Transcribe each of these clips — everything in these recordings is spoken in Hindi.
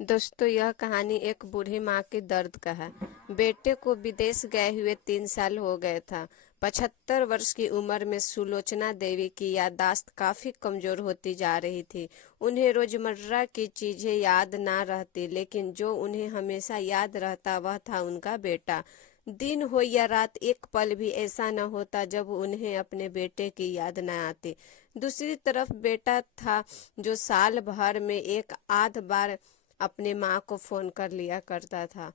दोस्तों, यह कहानी एक बूढ़ी माँ की दर्द का है। बेटे को विदेश गए हुए 3 साल हो गए था। 75 वर्ष की उम्र में सुलोचना देवी की याददाश्त काफी कमजोर होती जा रही थी। उन्हें रोजमर्रा की चीजें याद ना रहती, लेकिन जो उन्हें हमेशा याद रहता वह था उनका बेटा। दिन हो या रात, एक पल भी ऐसा न होता जब उन्हें अपने बेटे की याद न आती। दूसरी तरफ बेटा था जो साल भर में एक आध बार अपने माँ को फोन कर लिया करता था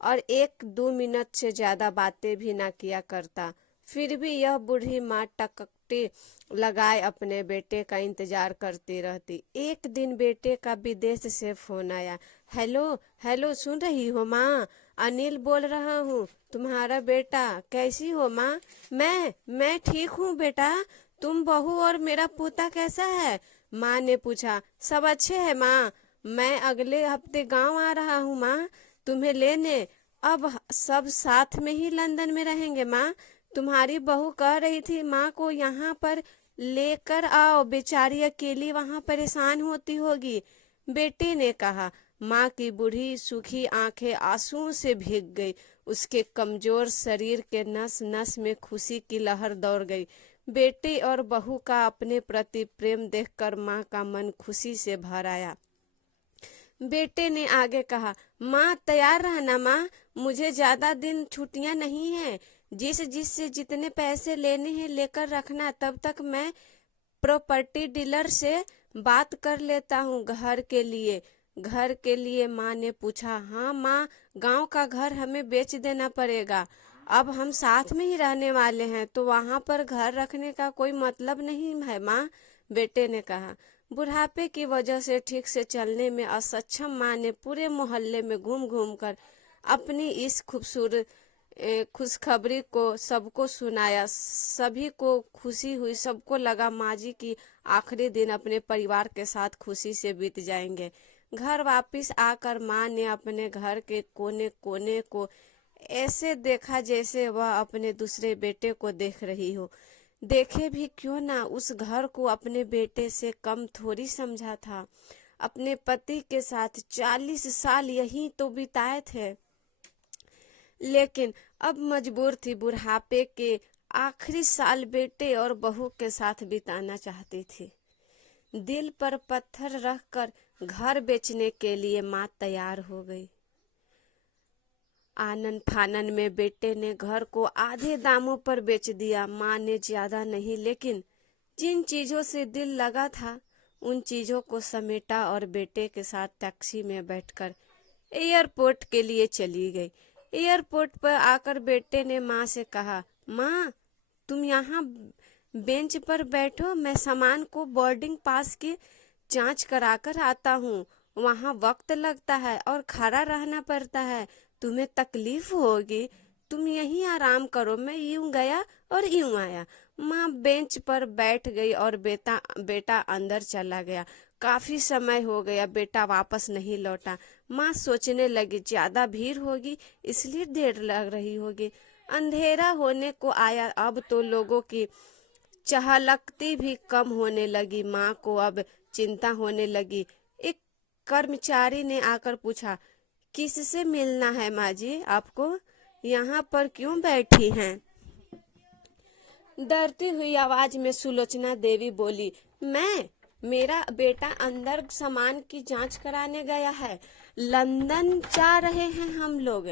और 1-2 मिनट से ज्यादा बातें भी ना किया करता। फिर भी यह बूढ़ी माँ टकटकी लगाए अपने बेटे का इंतजार करती रहती। एक दिन बेटे का विदेश से फोन आया। हेलो हेलो, सुन रही हो माँ? अनिल बोल रहा हूँ, तुम्हारा बेटा। कैसी हो माँ? मैं ठीक हूँ बेटा। तुम, बहू और मेरा पोता कैसा है? माँ ने पूछा। सब अच्छे हैं माँ। मैं अगले हफ्ते गांव आ रहा हूँ माँ, तुम्हें लेने। अब सब साथ में ही लंदन में रहेंगे माँ। तुम्हारी बहू कह रही थी माँ को यहाँ पर लेकर आओ, बेचारी अकेली वहाँ परेशान होती होगी, बेटे ने कहा। माँ की बूढ़ी सूखी आंखें आंसुओं से भीग गई। उसके कमजोर शरीर के नस नस में खुशी की लहर दौड़ गई। बेटे और बहू का अपने प्रति प्रेम देखकर माँ का मन खुशी से भर आया। बेटे ने आगे कहा, माँ तैयार रहना माँ, मुझे ज्यादा दिन छुट्टियां नहीं है। जिससे जितने पैसे लेने हैं लेकर रखना, तब तक मैं प्रॉपर्टी डीलर से बात कर लेता हूँ घर के लिए। माँ ने पूछा। हाँ माँ, गांव का घर हमें बेच देना पड़ेगा। अब हम साथ में ही रहने वाले हैं तो वहां पर घर रखने का कोई मतलब नहीं है माँ, बेटे ने कहा। बुढ़ापे की वजह से ठीक से चलने में असक्षम माँ ने पूरे मोहल्ले में घूम घूम कर अपनी इस खूबसूरत खुशखबरी को सबको सुनाया। सभी को खुशी हुई। सबको लगा माँ जी की आखिरी दिन अपने परिवार के साथ खुशी से बीत जाएंगे। घर वापस आकर माँ ने अपने घर के कोने कोने को ऐसे देखा जैसे वह अपने दूसरे बेटे को देख रही हो। देखे भी क्यों ना, उस घर को अपने बेटे से कम थोड़ी समझा था। अपने पति के साथ 40 साल यही तो बिताए थे, लेकिन अब मजबूर थी बुढ़ापे के आखिरी साल बेटे और बहू के साथ बिताना चाहती थी। दिल पर पत्थर रखकर घर बेचने के लिए माँ तैयार हो गई। आनन फानन में बेटे ने घर को आधे दामों पर बेच दिया। माँ ने ज्यादा नहीं, लेकिन जिन चीजों से दिल लगा था उन चीजों को समेटा और बेटे के साथ टैक्सी में बैठकर एयरपोर्ट के लिए चली गई। एयरपोर्ट पर आकर बेटे ने माँ से कहा, माँ तुम यहाँ बेंच पर बैठो, मैं सामान को बोर्डिंग पास की जांच कराकर आता हूँ। वहाँ वक्त लगता है और खड़ा रहना पड़ता है, तुम्हें तकलीफ होगी, तुम यहीं आराम करो। मैं यूं गया और यूं आया। माँ बेंच पर बैठ गई और बेटा अंदर चला गया। काफी समय हो गया, बेटा वापस नहीं लौटा। माँ सोचने लगी ज्यादा भीड़ होगी इसलिए देर लग रही होगी। अंधेरा होने को आया। अब तो लोगों की चहलकती भी कम होने लगी। माँ को अब चिंता होने लगी। एक कर्मचारी ने आकर पूछा, किससे मिलना है माँ जी आपको? यहाँ पर क्यों बैठी हैं? डरती हुई आवाज में सुलोचना देवी बोली, मेरा बेटा अंदर सामान की जांच कराने गया है। लंदन जा रहे हैं हम लोग।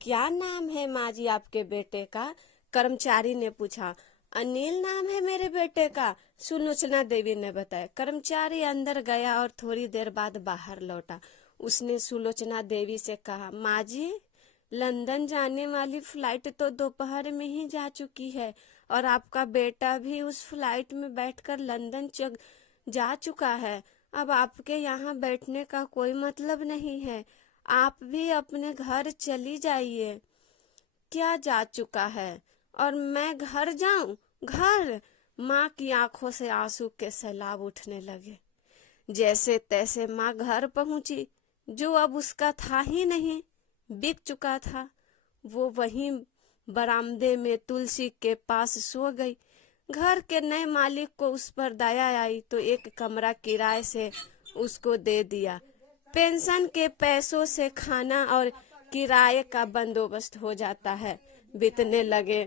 क्या नाम है माँ जी आपके बेटे का? कर्मचारी ने पूछा। अनिल नाम है मेरे बेटे का, सुलोचना देवी ने बताया। कर्मचारी अंदर गया और थोड़ी देर बाद बाहर लौटा। उसने सुलोचना देवी से कहा, माँ जी लंदन जाने वाली फ्लाइट तो दोपहर में ही जा चुकी है और आपका बेटा भी उस फ्लाइट में बैठकर लंदन जा चुका है। अब आपके यहाँ बैठने का कोई मतलब नहीं है, आप भी अपने घर चली जाइए। क्या जा चुका है और मैं घर जाऊं? घर? माँ की आंखों से आंसू के सैलाब उठने लगे। जैसे तैसे माँ घर पहुंची। जो अब उसका था ही नहीं, बिक चुका था। वो वहीं बरामदे में तुलसी के पास सो गई। घर के नए मालिक को उस पर दया आई तो एक कमरा किराए से उसको दे दिया। पेंशन के पैसों से खाना और किराए का बंदोबस्त हो जाता है। बीतने लगे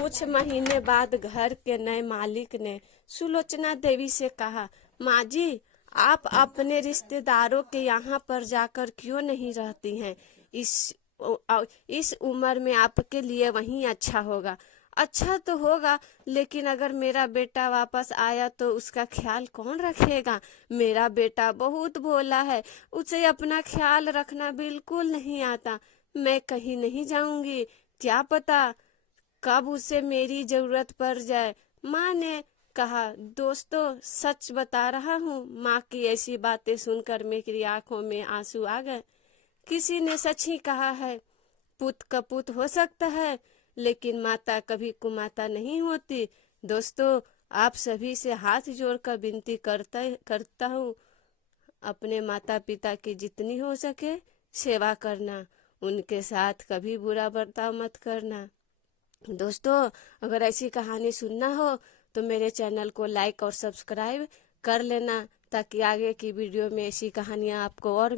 कुछ महीने बाद घर के नए मालिक ने सुलोचना देवी से कहा, माँ जी, आप अपने रिश्तेदारों के यहाँ पर जाकर क्यों नहीं रहती हैं? इस उम्र में आपके लिए वहीं अच्छा होगा। अच्छा तो होगा, लेकिन अगर मेरा बेटा वापस आया तो उसका ख्याल कौन रखेगा? मेरा बेटा बहुत भोला है, उसे अपना ख्याल रखना बिल्कुल नहीं आता। मैं कहीं नहीं जाऊंगी, क्या पता कब उसे मेरी जरूरत पड़ जाए। माँ ने कहा, दोस्तों सच बता रहा हूँ। माँ की ऐसी बातें सुनकर मेरी आंखों में आंसू आ गए। किसी ने सच ही कहा है, पुत कपूत हो सकता है, लेकिन माता कभी कुमाता नहीं होती। दोस्तों, आप सभी से हाथ जोड़कर विनती करता हूँ, अपने माता पिता की जितनी हो सके सेवा करना, उनके साथ कभी बुरा बर्ताव मत करना। दोस्तों, अगर ऐसी कहानी सुनना हो तो मेरे चैनल को लाइक और सब्सक्राइब कर लेना, ताकि आगे की वीडियो में ऐसी कहानियाँ आपको और